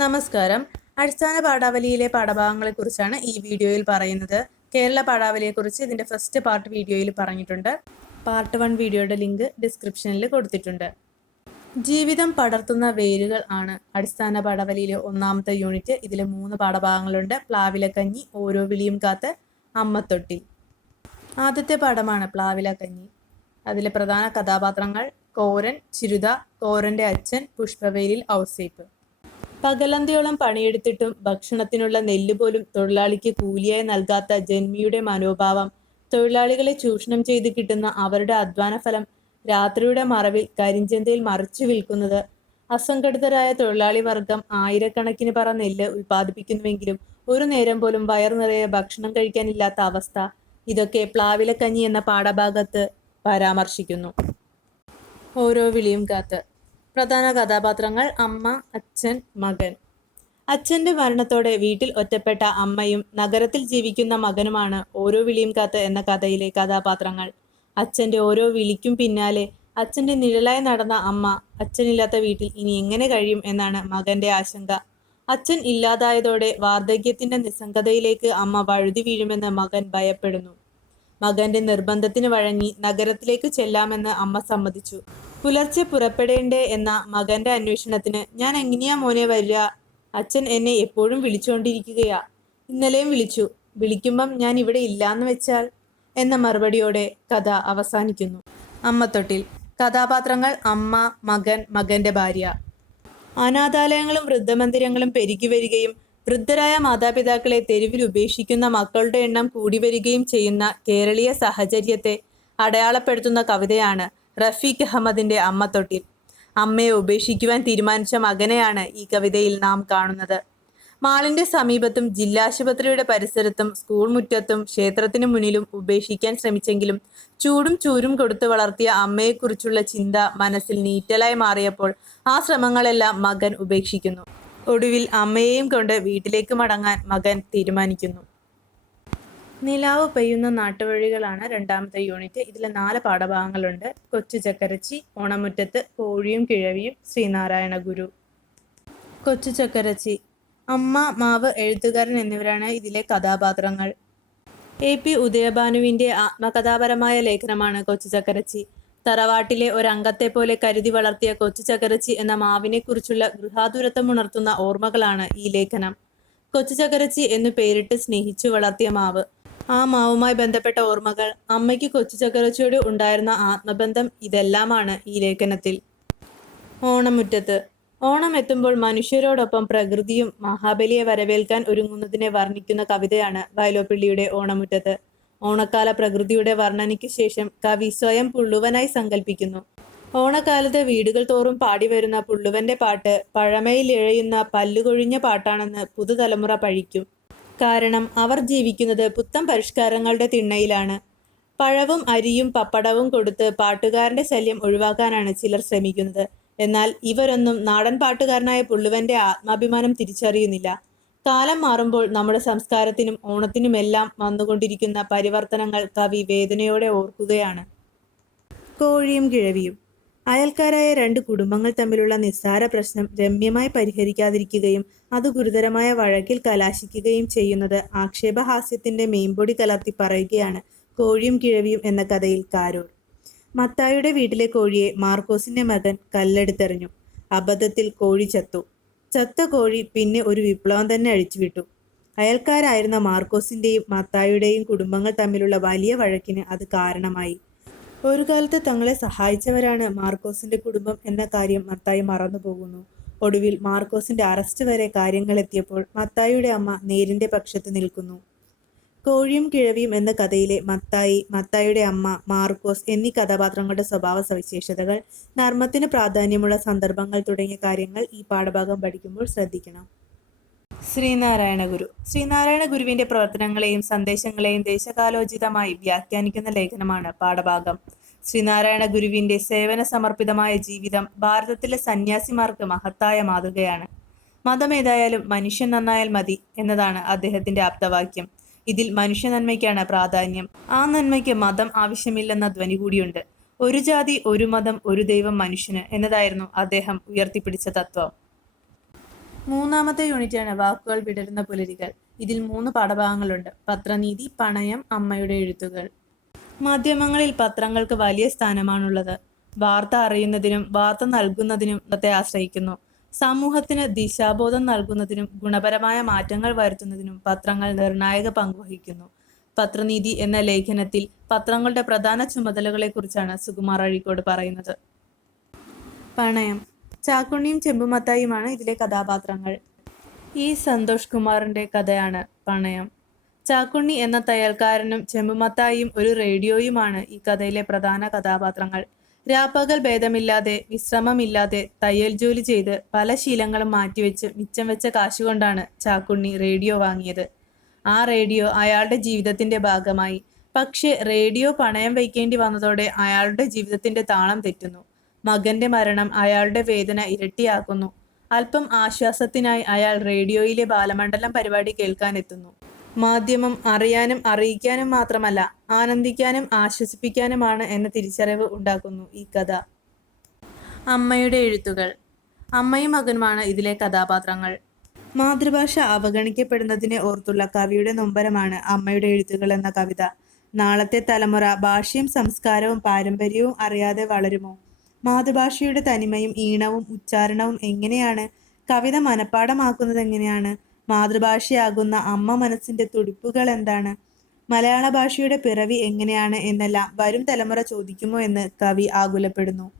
നമസ്കാരം. അടിസ്ഥാന പാഠാവലിയിലെ പാഠഭാഗങ്ങളെക്കുറിച്ചാണ് ഈ വീഡിയോയിൽ പറയുന്നത്. കേരള പാഠാവലിയെക്കുറിച്ച് ഇതിന്റെ ഫസ്റ്റ് പാർട്ട് വീഡിയോയിൽ പറഞ്ഞിട്ടുണ്ട്. പാർട്ട് വൺ വീഡിയോയുടെ ലിങ്ക് ഡിസ്ക്രിപ്ഷനിൽ കൊടുത്തിട്ടുണ്ട്. ജീവിതം പടർത്തുന്ന വേരുകൾ ആണ് അടിസ്ഥാന പാഠാവലിയിലെ ഒന്നാമത്തെ യൂണിറ്റ് ഇതിൽ മൂന്ന് പാഠഭാഗങ്ങളുണ്ട്. പ്ലാവിലക്കഞ്ഞി ഓരോ വിളിയും കാത്ത് അമ്മത്തൊട്ടി. ആദ്യത്തെ പാഠമാണ് പ്ലാവിലക്കഞ്ഞി അതിലെ പ്രധാന കഥാപാത്രങ്ങൾ കോരൻ ചിരുത കോരന്റെ അച്ഛൻ പുഷ്പവേലിൽ ഔസേപ്പ്. പകലന്തിയോളം പണിയെടുത്തിട്ടും ഭക്ഷണത്തിനുള്ള നെല്ല് പോലും തൊഴിലാളിക്ക് കൂലിയായി നൽകാത്ത ജന്മിയുടെ മനോഭാവം തൊഴിലാളികളെ ചൂഷണം ചെയ്ത് കിട്ടുന്ന അവരുടെ അധ്വാന ഫലം രാത്രിയുടെ മറവിൽ കരിഞ്ചന്തയിൽ മറിച്ചു വിൽക്കുന്നത് അസംഘടിതരായ തൊഴിലാളി വർഗം ആയിരക്കണക്കിന് പറ നെല്ല് ഉൽപ്പാദിപ്പിക്കുന്നുവെങ്കിലും ഒരു നേരം പോലും വയറു നിറയെ ഭക്ഷണം കഴിക്കാനില്ലാത്ത അവസ്ഥ ഇതൊക്കെ പ്ലാവിലക്കഞ്ഞി എന്ന പാഠഭാഗത്ത് പരാമർശിക്കുന്നു. ഓരോ വിളിയും കാത്ത് പ്രധാന കഥാപാത്രങ്ങൾ അമ്മ അച്ഛൻ മകൻ. അച്ഛന്റെ മരണത്തോടെ വീട്ടിൽ ഒറ്റപ്പെട്ട അമ്മയും നഗരത്തിൽ ജീവിക്കുന്ന മകനുമാണ് ഓരോ വിളിയും കാത്ത് എന്ന കഥയിലെ കഥാപാത്രങ്ങൾ. അച്ഛന്റെ ഓരോ വിളിക്കും പിന്നാലെ അച്ഛന്റെ നിഴലായി നടന്ന അമ്മ അച്ഛനില്ലാത്ത വീട്ടിൽ ഇനി എങ്ങനെ കഴിയും എന്നാണ് മകന്റെ ആശങ്ക. അച്ഛൻ ഇല്ലാതായതോടെ വാർദ്ധക്യത്തിന്റെ നിസ്സംഗതയിലേക്ക് അമ്മ വഴുതി വീഴുമെന്ന് മകൻ ഭയപ്പെടുന്നു. മകന്റെ നിർബന്ധത്തിന് വഴങ്ങി നഗരത്തിലേക്ക് ചെല്ലാമെന്ന് അമ്മ സമ്മതിച്ചു. പുലർച്ചെ പുറപ്പെടേണ്ടേ എന്ന മകന്റെ അന്വേഷണത്തിന് ഞാൻ എങ്ങനെയാ മോനെ വരിക? അച്ഛൻ എന്നെ എപ്പോഴും വിളിച്ചുകൊണ്ടിരിക്കുകയാ ഇന്നലെയും വിളിച്ചു. വിളിക്കുമ്പം ഞാൻ ഇവിടെ ഇല്ലാന്ന് വെച്ചാൽ? എന്ന മറുപടിയോടെ കഥ അവസാനിക്കുന്നു. അമ്മത്തൊട്ടിൽ കഥാപാത്രങ്ങൾ അമ്മ മകൻ മകന്റെ ഭാര്യ. അനാഥാലയങ്ങളും വൃദ്ധമന്ദിരങ്ങളും പെരുകി വരികയും വൃദ്ധരായ മാതാപിതാക്കളെ തെരുവിൽ ഉപേക്ഷിക്കുന്ന മക്കളുടെ എണ്ണം കൂടി വരികയും ചെയ്യുന്ന കേരളീയ സാഹചര്യത്തെ അടയാളപ്പെടുത്തുന്ന കവിതയാണ് റഫീഖ് അഹമ്മദിന്റെ അമ്മ തൊട്ടിൽ. അമ്മയെ ഉപേക്ഷിക്കുവാൻ തീരുമാനിച്ച മകനെയാണ് ഈ കവിതയിൽ നാം കാണുന്നത്. മാളിന്റെ സമീപത്തും ജില്ലാശുപത്രിയുടെ പരിസരത്തും സ്കൂൾ മുറ്റത്തും ക്ഷേത്രത്തിനു മുന്നിലും ഉപേക്ഷിക്കാൻ ശ്രമിച്ചെങ്കിലും ചൂടും ചൂരും കൊടുത്തു വളർത്തിയ അമ്മയെക്കുറിച്ചുള്ള ചിന്ത മനസ്സിൽ നീറ്റലായി മാറിയപ്പോൾ ആ ശ്രമങ്ങളെല്ലാം മകൻ ഉപേക്ഷിക്കുന്നു. ഒടുവിൽ അമ്മയെയും കൊണ്ട് വീട്ടിലേക്ക് മടങ്ങാൻ മകൻ തീരുമാനിക്കുന്നു. നിലാവ് പെയ്യുന്ന നാട്ടുവഴികളാണ് രണ്ടാമത്തെ യൂണിറ്റ്. ഇതിൽ നാല് പാഠഭാഗങ്ങളുണ്ട്. കൊച്ചു ചക്കരച്ചി ഓണമുറ്റത്ത് കോഴിയും കിഴവിയും ശ്രീനാരായണ ഗുരു. കൊച്ചു ചക്കരച്ചി അമ്മ മാവ് എഴുത്തുകാരൻ എന്നിവരാണ് ഇതിലെ കഥാപാത്രങ്ങൾ. എ പി ഉദയഭാനുവിന്റെ ആത്മകഥാപരമായ ലേഖനമാണ് കൊച്ചു ചക്കരച്ചി. തറവാട്ടിലെ ഒരംഗത്തെ പോലെ കരുതി വളർത്തിയ കൊച്ചു ചക്കരച്ചി എന്ന മാവിനെക്കുറിച്ചുള്ള ഗൃഹാതുരത്വം ഉണർത്തുന്ന ഓർമ്മകളാണ് ഈ ലേഖനം. കൊച്ചു ചക്കരച്ചി എന്നു പേരിട്ട് സ്നേഹിച്ചു വളർത്തിയ മാവ്. ആ മാവുമായി ബന്ധപ്പെട്ട ഓർമ്മകൾ അമ്മയ്ക്ക് കൊച്ചു ചക്കരച്ചോട് ഉണ്ടായിരുന്ന ആത്മബന്ധം ഇതെല്ലാമാണ് ഈ ലേഖനത്തിൽ. ഓണമുറ്റത്ത്. ഓണം എത്തുമ്പോൾ മനുഷ്യരോടൊപ്പം പ്രകൃതിയും മഹാബലിയെ വരവേൽക്കാൻ ഒരുങ്ങുന്നതിനെ വർണിക്കുന്ന കവിതയാണ് വയലോപ്പിള്ളിയുടെ ഓണമുറ്റത്ത്. ഓണക്കാല പ്രകൃതിയുടെ വർണനയ്ക്ക് ശേഷം കവി സ്വയം പുള്ളുവനായി സങ്കല്പിക്കുന്നു ഓണക്കാലത്ത് വീടുകൾ തോറും പാടി വരുന്ന പുള്ളുവന്റെ പാട്ട് പഴമയിൽ ഇഴയുന്ന പല്ലുകൊഴിഞ്ഞ പാട്ടാണെന്ന് പുതുതലമുറ പഴിക്കും. കാരണം അവർ ജീവിക്കുന്നത് പുത്തൻ പരിഷ്കാരങ്ങളുടെ തിണ്ണയിലാണ്. പഴവും അരിയും പപ്പടവും കൊടുത്ത് പാട്ടുകാരന്റെ ശല്യം ഒഴിവാക്കാനാണ് ചിലർ ശ്രമിക്കുന്നത്. എന്നാൽ ഇവരൊന്നും നാടൻ പാട്ടുകാരനായ പുള്ളുവന്റെ ആത്മാഭിമാനം തിരിച്ചറിയുന്നില്ല. കാലം മാറുമ്പോൾ നമ്മുടെ സംസ്കാരത്തിനും ഓണത്തിനുമെല്ലാം വന്നുകൊണ്ടിരിക്കുന്ന പരിവർത്തനങ്ങൾ കവി വേദനയോടെ ഓർക്കുകയാണ്. കോഴിയും കിഴവിയും. അയൽക്കാരായ രണ്ട് കുടുംബങ്ങൾ തമ്മിലുള്ള നിസ്സാര പ്രശ്നം രമ്യമായി പരിഹരിക്കാതിരിക്കുകയും അത് ഗുരുതരമായ വഴക്കിൽ കലാശിക്കുകയും ചെയ്യുന്നത് ആക്ഷേപഹാസ്യത്തിന്റെ മെയിൻപൊടി കലർത്തി പറയുകയാണ് കോഴിയും കിഴവിയും എന്ന കഥയിൽ കാരൂർ. മത്തായുടെ വീട്ടിലെ കോഴിയെ മാർക്കോസിന്റെ മകൻ കല്ലെടുത്തെറിഞ്ഞു. അബദ്ധത്തിൽ കോഴി ചത്തു. ചത്ത കോഴി പിന്നെ ഒരു വിപ്ലവം തന്നെ അഴിച്ചുവിട്ടു. അയൽക്കാരായിരുന്ന മാർക്കോസിന്റെയും മത്തായുടെയും കുടുംബങ്ങൾ തമ്മിലുള്ള വലിയ വഴക്കിന് അത് കാരണമായി. ഒരു കാലത്ത് തങ്ങളെ സഹായിച്ചവരാണ് മാർക്കോസിന്റെ കുടുംബം എന്ന കാര്യം മത്തായി മറന്നുപോകുന്നു ഒടുവിൽ മാർക്കോസിന്റെ അറസ്റ്റ് വരെ കാര്യങ്ങൾ എത്തിയപ്പോൾ മത്തായിയുടെ അമ്മ നേരിന്റെ പക്ഷത്ത് നിൽക്കുന്നു. കോഴിയും കിഴവിയും എന്ന കഥയിലെ മത്തായി മത്തായിയുടെ അമ്മ മാർക്കോസ് എന്നീ കഥാപാത്രങ്ങളുടെ സ്വഭാവ സവിശേഷതകൾ നർമ്മത്തിന് പ്രാധാന്യമുള്ള സന്ദർഭങ്ങൾ തുടങ്ങിയ കാര്യങ്ങൾ ഈ പാഠഭാഗം പഠിക്കുമ്പോൾ ശ്രദ്ധിക്കണം. ശ്രീനാരായണ ഗുരു. ശ്രീനാരായണ ഗുരുവിന്റെ പ്രവർത്തനങ്ങളെയും സന്ദേശങ്ങളെയും ദേശകാലോചിതമായി വ്യാഖ്യാനിക്കുന്ന ലേഖനമാണ് പാഠഭാഗം. ശ്രീനാരായണ ഗുരുവിന്റെ സേവന സമർപ്പിതമായ ജീവിതം ഭാരതത്തിലെ സന്യാസിമാർക്ക് മഹത്തായ മാതൃകയാണ്. മതമേതായാലും മനുഷ്യൻ നന്നായാൽ മതി എന്നതാണ് അദ്ദേഹത്തിന്റെ ആപ്തവാക്യം. ഇതിൽ മനുഷ്യ നന്മയ്ക്കാണ് പ്രാധാന്യം. ആ നന്മയ്ക്ക് മതം ആവശ്യമില്ലെന്ന ധ്വനി കൂടിയുണ്ട്. ഒരു ജാതി ഒരു മതം ഒരു ദൈവം മനുഷ്യന് എന്നതായിരുന്നു അദ്ദേഹം ഉയർത്തിപ്പിടിച്ച തത്വം. മൂന്നാമത്തെ യൂണിറ്റാണ് വാക്കുകൾ വിടരുന്ന പുലരികൾ. ഇതിൽ മൂന്ന് പാഠഭാഗങ്ങളുണ്ട്. പത്രനീതി പണയം അമ്മയുടെ എഴുത്തുകൾ. മാധ്യമങ്ങളിൽ പത്രങ്ങൾക്ക് വലിയ സ്ഥാനമാണുള്ളത്. വാർത്ത അറിയുന്നതിനും വാർത്ത നൽകുന്നതിനും ഇന്നത്തെ ആശ്രയിക്കുന്നു. സമൂഹത്തിന് ദിശാബോധം നൽകുന്നതിനും ഗുണപരമായ മാറ്റങ്ങൾ വരുത്തുന്നതിനും പത്രങ്ങൾ നിർണായക പങ്കുവഹിക്കുന്നു പത്രനീതി എന്ന ലേഖനത്തിൽ പത്രങ്ങളുടെ പ്രധാന ചുമതലകളെക്കുറിച്ചാണ് സുകുമാർ അഴീക്കോട് പറയുന്നത്. പണയം. ചാക്കുണ്ണിയും ചെമ്പുമത്തായിയുമാണ് ഇതിലെ കഥാപാത്രങ്ങൾ. ഈ സന്തോഷ് കുമാറിന്റെ കഥയാണ് പണയം ചാക്കുണ്ണി എന്ന തയ്യൽക്കാരനും ചെമ്പുമത്തായിയും ഒരു റേഡിയോയുമാണ് ഈ കഥയിലെ പ്രധാന കഥാപാത്രങ്ങൾ. രാപ്പകൽ ഭേദമില്ലാതെ വിശ്രമമില്ലാതെ തയ്യൽ ജോലി ചെയ്ത് പല ശീലങ്ങളും മാറ്റിവെച്ച് മിച്ചം വെച്ച കാശുകൊണ്ടാണ് ചാക്കുണ്ണി റേഡിയോ വാങ്ങിയത്. ആ റേഡിയോ അയാളുടെ ജീവിതത്തിന്റെ ഭാഗമായി. പക്ഷേ റേഡിയോ പണയം വയ്ക്കേണ്ടി വന്നതോടെ അയാളുടെ ജീവിതത്തിന്റെ താളം തെറ്റുന്നു. മകന്റെ മരണം അയാളുടെ വേദന ഇരട്ടിയാക്കുന്നു. അല്പം ആശ്വാസത്തിനായി അയാൾ റേഡിയോയിലെ ബാലമണ്ഡലം പരിപാടി കേൾക്കാനെത്തുന്നു. മാധ്യമം അറിയാനും അറിയിക്കാനും മാത്രമല്ല ആനന്ദിക്കാനും ആശ്വസിപ്പിക്കാനുമാണ് എന്ന തിരിച്ചറിവ് ഉണ്ടാക്കുന്നു ഈ കഥ. അമ്മയുടെ എഴുത്തുകൾ. അമ്മയും മകനുമാണ് ഇതിലെ കഥാപാത്രങ്ങൾ. മാതൃഭാഷ അവഗണിക്കപ്പെടുന്നതിനെ ഓർത്തുള്ള കവിയുടെ നൊമ്പരമാണ് അമ്മയുടെ എഴുത്തുകൾ എന്ന കവിത. നാളത്തെ തലമുറ ഭാഷയും സംസ്കാരവും പാരമ്പര്യവും അറിയാതെ വളരുമോ? മാതൃഭാഷയുടെ തനിമയും ഈണവും ഉച്ചാരണവും എങ്ങനെയാണ്? കവിത മനഃപ്പാടമാക്കുന്നത് എങ്ങനെയാണ്? മാതൃഭാഷയാകുന്ന അമ്മ മനസ്സിന്റെ തുടിപ്പുകൾ എന്താണ്? മലയാള ഭാഷയുടെ പിറവി എങ്ങനെയാണ് എന്നെല്ലാം വരും തലമുറ ചോദിക്കുമോ എന്ന് കവി ആകുലപ്പെടുന്നു.